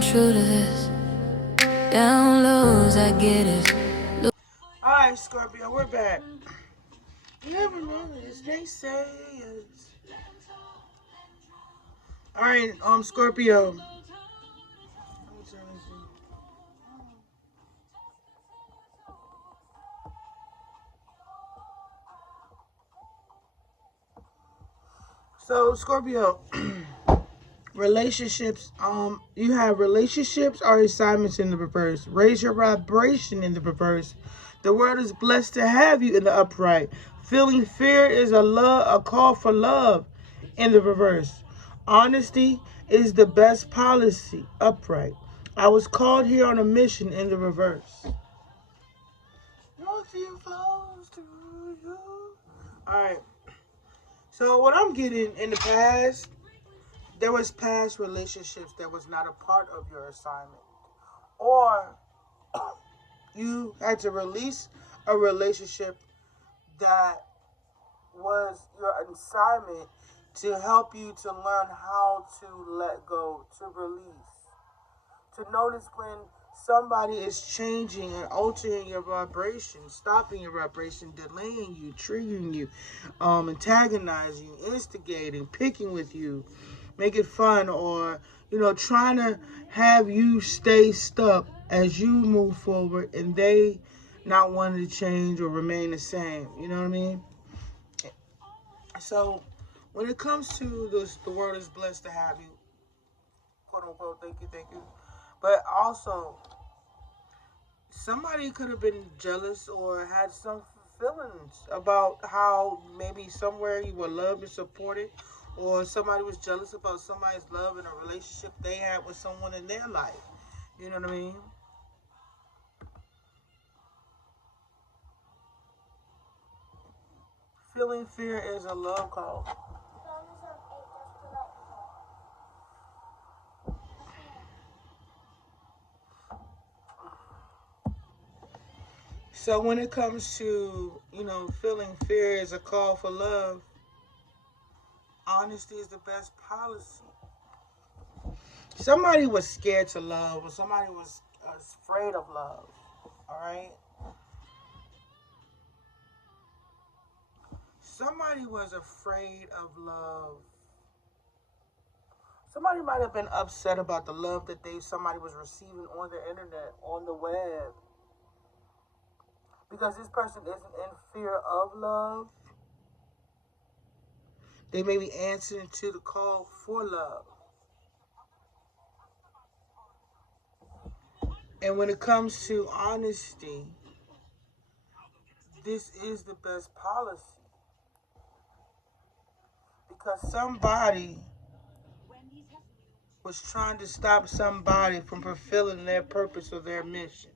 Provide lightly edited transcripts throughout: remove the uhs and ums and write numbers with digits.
I'm true to this. Down lows, I get it. Alright, Scorpio, we're back. You never know this. They say it's... Alright, Scorpio. Let me turn this in. So, Scorpio, relationships, you have relationships or assignments in the reverse. Raise your vibration in the reverse. The world is blessed to have you in the upright. Feeling fear is a call for love in the reverse. Honesty is the best policy, upright. I was called here on a mission in the reverse. Nothing flows through you. Alright. So what I'm getting in the past, there was past relationships that was not a part of your assignment. Or you had to release a relationship that was your assignment to help you to learn how to let go, to release, to notice when somebody is changing and altering your vibration, stopping your vibration, delaying you, triggering you, antagonizing you, instigating, picking with you, make it fun, or trying to have you stay stuck as you move forward and they not wanting to change or remain the same. You know what I mean? So when it comes to this, the world is blessed to have you, quote unquote, thank you. But also, somebody could have been jealous or had some feelings about how maybe somewhere you were loved and supported, or somebody was jealous about somebody's love in a relationship they had with someone in their life. You know what I mean? Feeling fear is a love call. So when it comes to, feeling fear is a call for love, honesty is the best policy. Somebody was scared to love, or somebody was afraid of love. All right? Somebody was afraid of love. Somebody might have been upset about the love that somebody was receiving on the internet, on the web. Because this person isn't in fear of love. They may be answering to the call for love. And when it comes to honesty, this is the best policy. Because somebody was trying to stop somebody from fulfilling their purpose or their mission.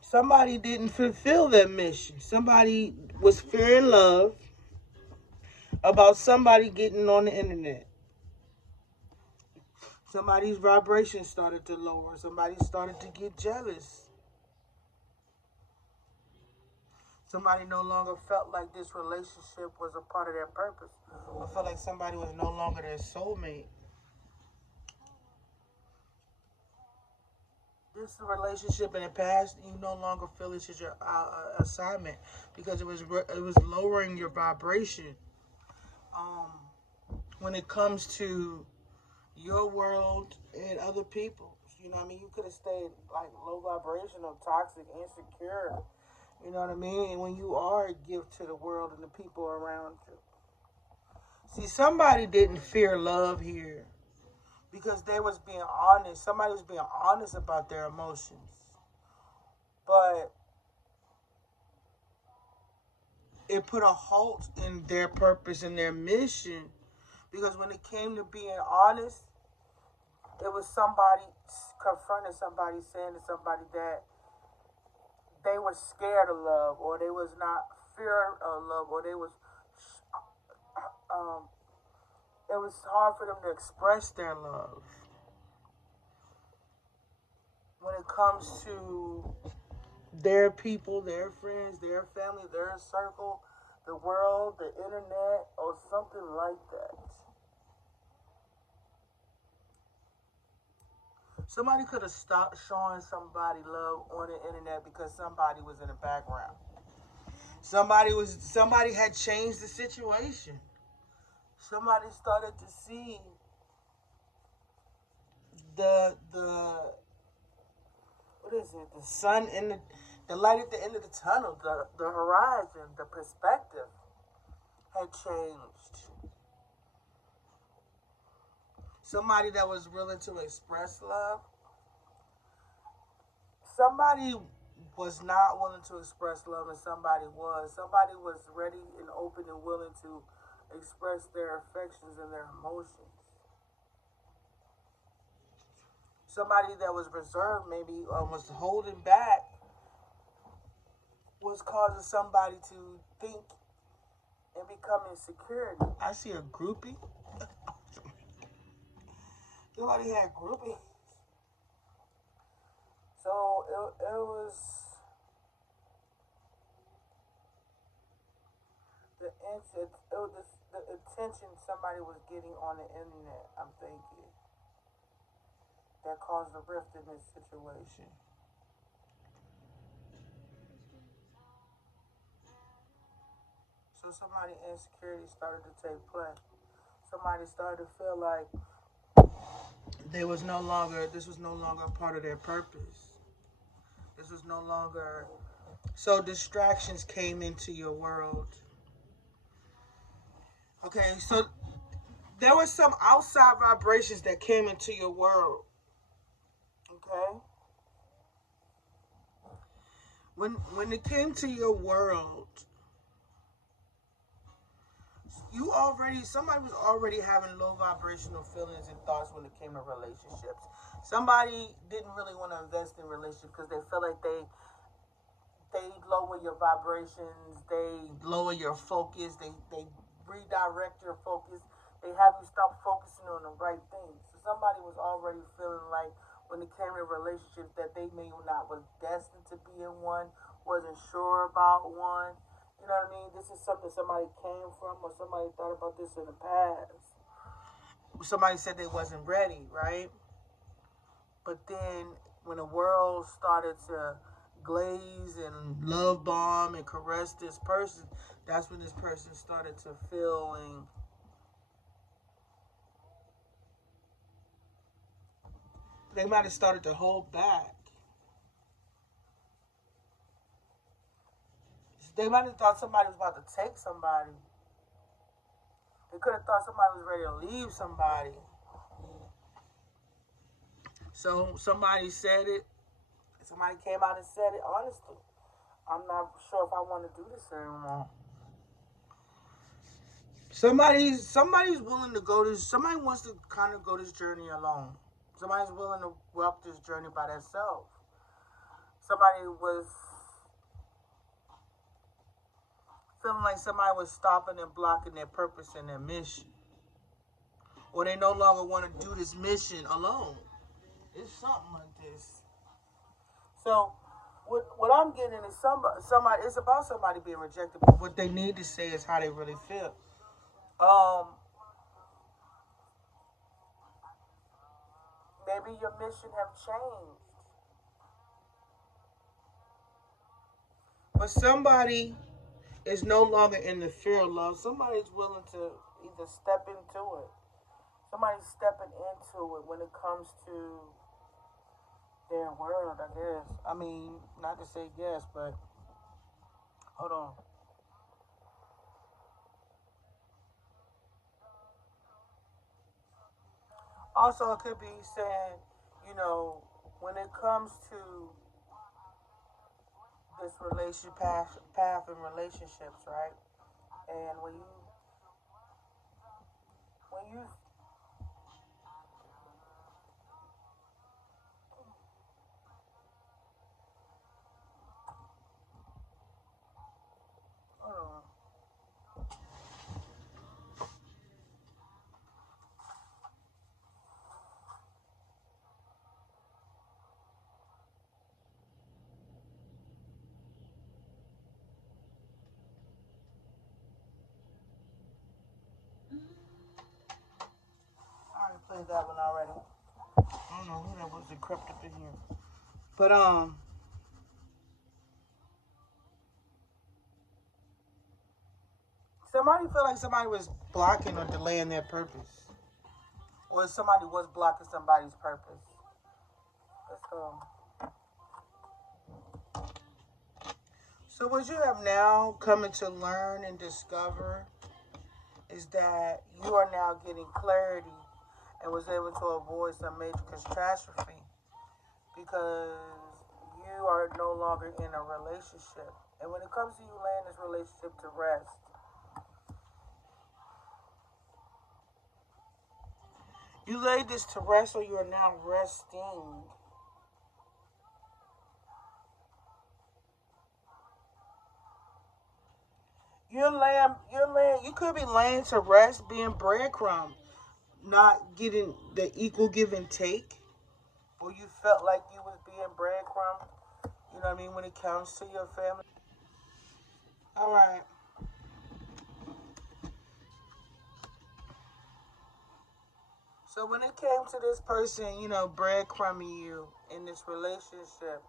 Somebody didn't fulfill their mission. Somebody was fearing love about somebody getting on the internet. Somebody's vibration started to lower. Somebody started to get jealous. Somebody no longer felt like this relationship was a part of their purpose. Or felt like somebody was no longer their soulmate. This relationship in the past, you no longer feel this is your assignment because it was lowering your vibration. When it comes to your world and other people, you know what I mean? You could have stayed like low vibrational, toxic, insecure. You know what I mean? And when you are a gift to the world and the people around you. See, somebody didn't fear love here because they was being honest. Somebody was being honest about their emotions. But it put a halt in their purpose and their mission because when it came to being honest, it was somebody confronting somebody, saying to somebody that they were scared of love, or they was not fear of love, or they was it was hard for them to express their love. When it comes to their people, their friends, their family, their circle, the world, the internet, or something like that. Somebody could have stopped showing somebody love on the internet because somebody was in the background. Somebody had changed the situation. Somebody started to see the what is it? The sun in the light at the end of the tunnel, the horizon, the perspective had changed. Somebody that was willing to express love. Somebody was not willing to express love and somebody was. Somebody was ready and open and willing to express their affections and their emotions. Somebody that was reserved, maybe was holding back, was causing somebody to think and become insecure. I see a groupie. Somebody had groupies. So it was the attention somebody was getting on the internet, I'm thinking, that caused a rift in this situation. So somebody's insecurity started to take place. Somebody started to feel like this was no longer a part of their purpose. This was no longer, so distractions came into your world. Okay, so there were some outside vibrations that came into your world. Okay? When it came to your world, somebody was already having low vibrational feelings and thoughts when it came to relationships. Somebody didn't really want to invest in relationships because they feel like they lower your vibrations, they lower your focus, they redirect your focus, they have you stop focusing on the right things. So somebody was already feeling like when it came to relationships that they may not was destined to be in one, wasn't sure about one. You know what I mean? This is something somebody came from or somebody thought about this in the past. Somebody said they wasn't ready, right? But then when the world started to glaze and love bomb and caress this person, that's when this person started to feeling they might have started to hold back. They might have thought somebody was about to take somebody. They could have thought somebody was ready to leave somebody. So somebody said it. Somebody came out and said it honestly. I'm not sure if I want to do this anymore. Somebody's willing to go this. Somebody wants to kind of go this journey alone. Somebody's willing to walk this journey by themselves. Somebody was feeling like somebody was stopping and blocking their purpose and their mission, or they no longer want to do this mission alone. It's something like this. So, what I'm getting is somebody. It's about somebody being rejected, but what they need to say is how they really feel. Maybe your mission have changed, but somebody is no longer in the fear of love. Somebody's willing to either step into it. Somebody's stepping into it when it comes to their world, I guess. I mean, not to say yes, but hold on. Also, it could be saying, you know, when it comes to this relationship path and relationships, right? And when you hold on. played that one already. I don't know who that was that crept up in here. But, somebody felt like somebody was blocking or delaying their purpose. Or somebody was blocking somebody's purpose. Let's go. So what you have now coming to learn and discover is that you are now getting clarity and was able to avoid some major catastrophe because you are no longer in a relationship. And when it comes to you laying this relationship to rest, you laid this to rest, so you are now resting. You could be laying to rest, being breadcrumb, not getting the equal give and take, or you felt like you was being breadcrumb. You know what I mean? When it comes to your family. All right. So when it came to this person, you know, breadcrumbing you in this relationship,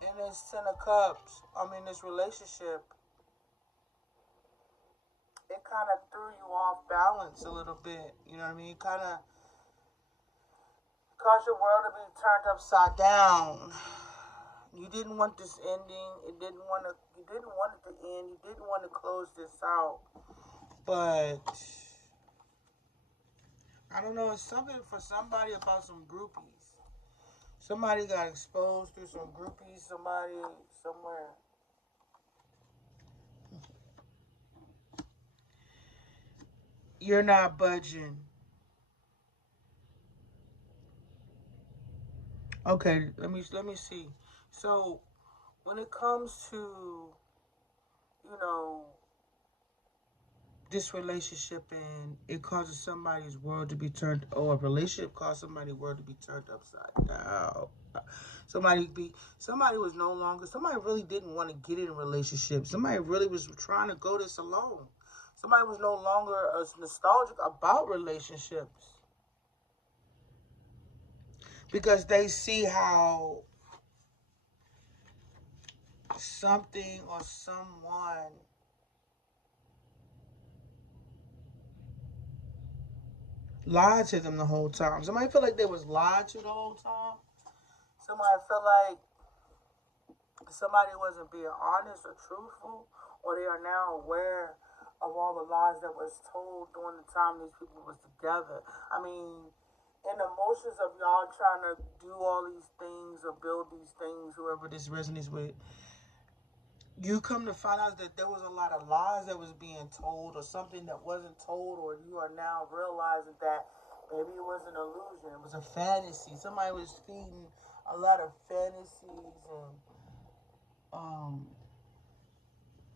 in this Ten of Cups, this relationship, it kind of threw you off balance a little bit. You know what I mean? It kind of caused your world to be turned upside down. You didn't want this ending. You didn't want it to end. You didn't want to close this out. But I don't know, it's something for somebody about some groupies. Somebody got exposed through some groupies, somebody somewhere. You're not budging. Okay, let me see. So when it comes to, you know, this relationship and it causes somebody's world to be turned, or a relationship caused somebody's world to be turned upside down. Somebody was no longer, somebody really didn't want to get in a relationship. Somebody really was trying to go this alone. Somebody was no longer as nostalgic about relationships because they see how something or someone lied to them the whole time. Somebody felt like they was lied to the whole time. Somebody felt like somebody wasn't being honest or truthful, or they are now aware of all the lies that was told during the time these people was together. In the emotions of y'all trying to do all these things or build these things, whoever this resonates with, you come to find out that there was a lot of lies that was being told, or something that wasn't told, or you are now realizing that maybe it was an illusion, it was a fantasy. Somebody was feeding a lot of fantasies and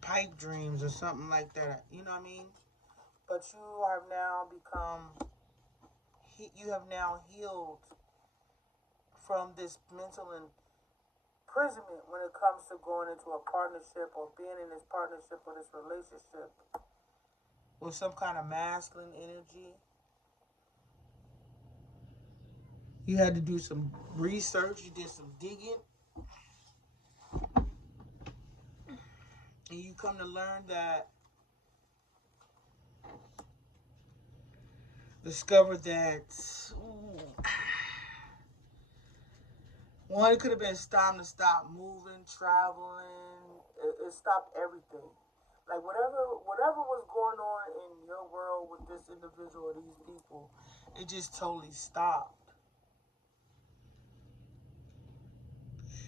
pipe dreams or something like that. You know what I mean? But you have now healed from this mental imprisonment when it comes to going into a partnership or being in this partnership or this relationship with some kind of masculine energy. You had to do some research, you did some digging, and you come to learn that, discover that, one, it could have been time to stop moving, traveling. It stopped everything. Like whatever was going on in your world with this individual or these people, it just totally stopped.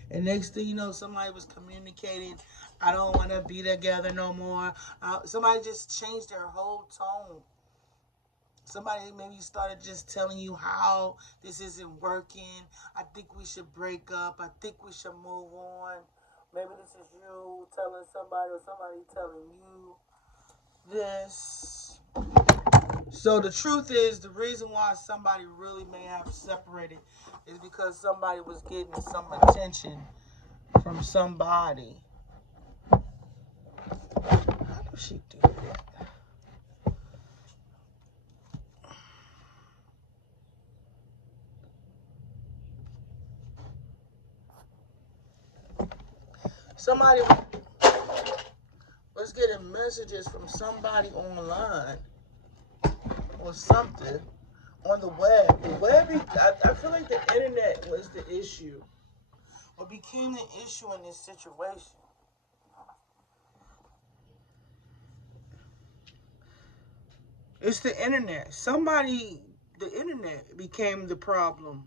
And next thing you know, somebody was communicating, I don't want to be together no more. Somebody just changed their whole tone. Somebody maybe started just telling you how this isn't working. I think we should break up. I think we should move on. Maybe this is you telling somebody or somebody telling you this. So the truth is, the reason why somebody really may have separated is because somebody was getting some attention from somebody. How does she do that? somebody was getting messages from somebody online or something on the web. The web, I feel like the internet was the issue, or became the issue in this situation. It's the internet. The internet became the problem.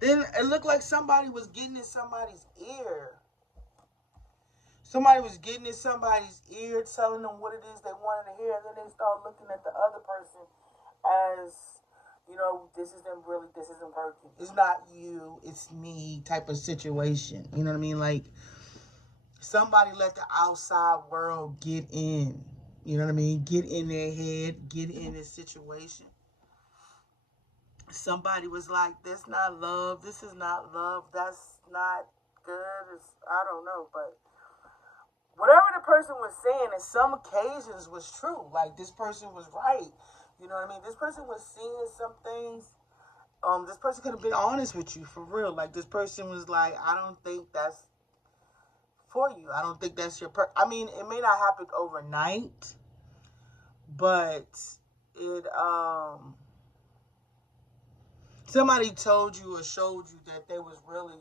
Then it looked like somebody was getting in somebody's ear. Somebody was getting in somebody's ear, telling them what it is they wanted to hear, and then they start looking at the other person as, this isn't working. It's not you, it's me type of situation. You know what I mean? Like, somebody let the outside world get in. You know what I mean? Get in their head, get in this situation. Somebody was like, this not love, this is not love, that's not good. I don't know, but whatever the person was saying in some occasions was true. Like, this person was right. You know what I mean? This person was seeing some things. This person could have been honest with you for real. Like, this person was like, I don't think that's for you. I don't think that's your I mean, it may not happen overnight, but it somebody told you or showed you that they was really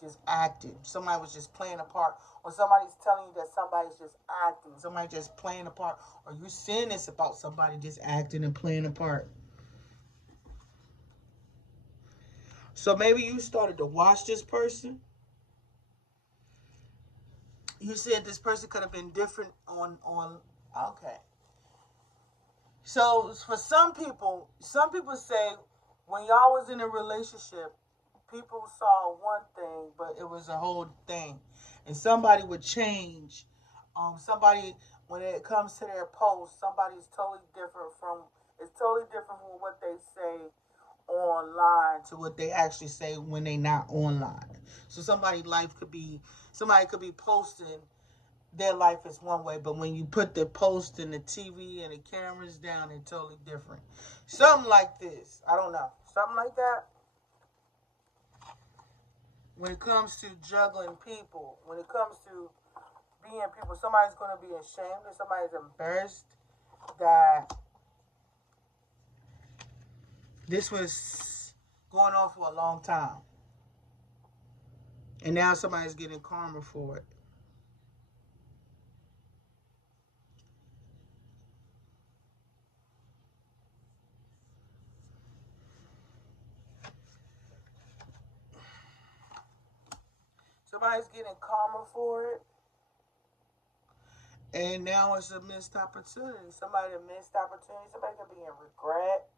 just acting. Somebody was just playing a part. Or somebody's telling you that somebody's just acting. Somebody just playing a part. Or you're seeing this about somebody just acting and playing a part. So maybe you started to watch this person. You said this person could have been different on okay. So for some people say when y'all was in a relationship, people saw one thing, but it was a whole thing. And somebody would change. Somebody, when it comes to their post, somebody's it's totally different from what they say online to what they actually say when they not online. So somebody could be posting their life is one way, but when you put the post and the TV and the cameras down, they're totally different. Something like this. I don't know. Something like that. When it comes to juggling people, when it comes to being people, somebody's going to be ashamed or somebody's embarrassed that this was going on for a long time. And now somebody's getting karma for it. Somebody's getting karma for it. And now it's a missed opportunity. Somebody missed opportunity. Somebody could be in regret.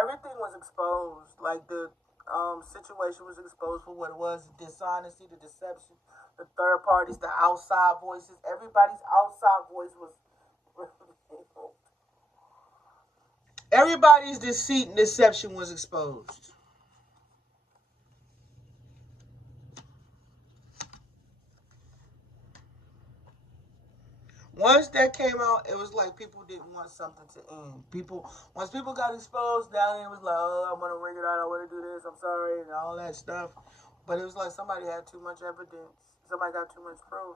Everything was exposed. Like the situation was exposed for what it was: the dishonesty, the deception, the third parties, the outside voices. Everybody's outside voice was revealed. Everybody's deceit and deception was exposed. Once that came out, it was like people didn't want something to end. Once people got exposed, down it was like, oh, I want to ring it out, I want to do this, I'm sorry, and all that stuff. But it was like somebody had too much evidence. Somebody got too much proof.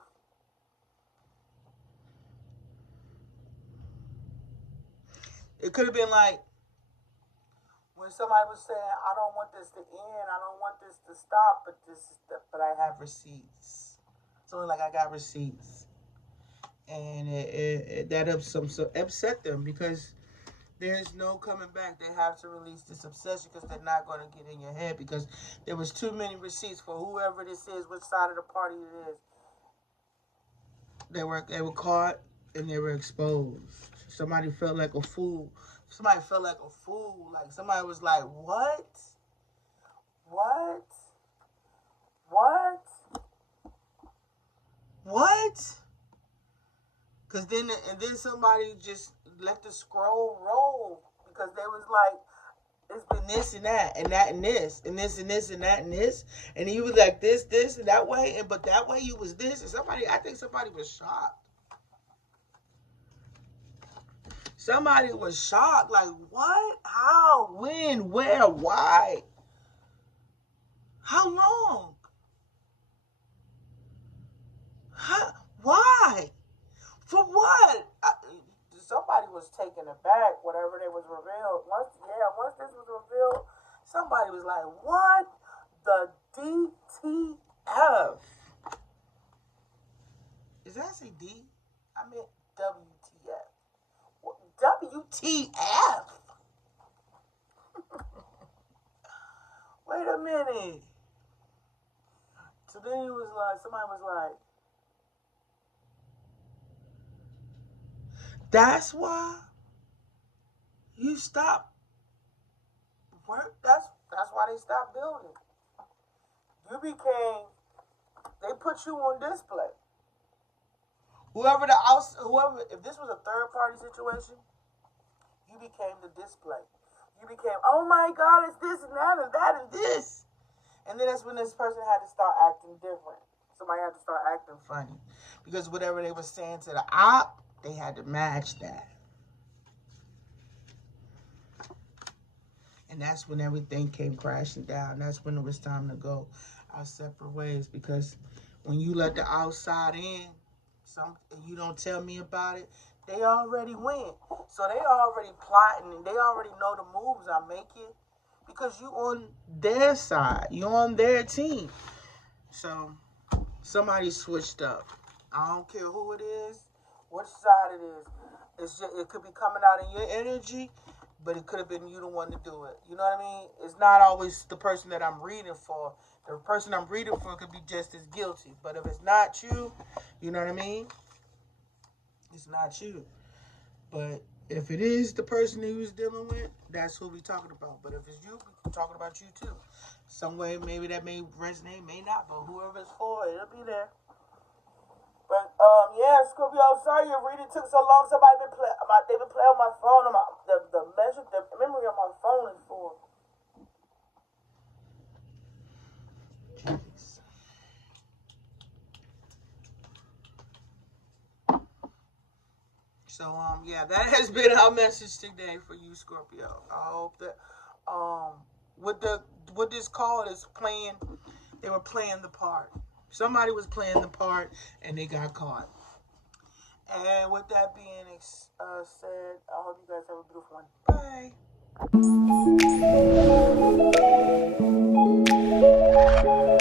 It could have been like when somebody was saying, I don't want this to end, I don't want this to stop, but I have receipts. So like I got receipts. And that upset them because there's no coming back. They have to release this obsession because they're not going to get in your head because there was too many receipts for whoever this is, which side of the party it is. They were caught and they were exposed. Somebody felt like a fool. Somebody felt like a fool. Like somebody was like, what? What? What? What? Cause then somebody just let the scroll roll because they was like, it's been this and that and that and this and this and this and that and this and you was like this and that way but that way you was this and I think somebody was shocked. Somebody was shocked, like what? How? When? Where? Why? How long? Huh? Why? For what? Somebody was taken aback, whatever they was revealed. Once this was revealed, somebody was like, what the DTF? Is that say D? I meant WTF. WTF? Wait a minute. So then he was like, somebody was like, that's why you stopped work. That's why they stopped building. They put you on display. Whoever, if this was a third party situation, you became the display. You became, oh my God, it's this and that and that and this. And then that's when this person had to start acting different. Somebody had to start acting funny. Because whatever they were saying to the op, they had to match that. And that's when everything came crashing down. That's when it was time to go our separate ways. Because when you let the outside in, and you don't tell me about it, they already went. So they already plotting and they already know the moves I'm making. Because you on their side. You're on their team. So somebody switched up. I don't care who it is, which side it is. It's just, it could be coming out in your energy, but it could have been you the one to do it. You know what I mean? It's not always the person that I'm reading for. The person I'm reading for could be just as guilty. But if it's not you, you know what I mean? It's not you. But if it is the person he was dealing with, that's who we talking about. But if it's you, we're talking about you too. Some way, maybe that may resonate, may not. But whoever it's for, it'll be there. But yeah, Scorpio. Sorry your reading took so long. They've been playing on my phone. The memory on my phone is full. Jeez. So yeah, that has been our message today for you, Scorpio. I hope that what this call is playing, they were playing the part. Somebody was playing the part and they got caught. And with that being said, I hope you guys have a beautiful one. Bye.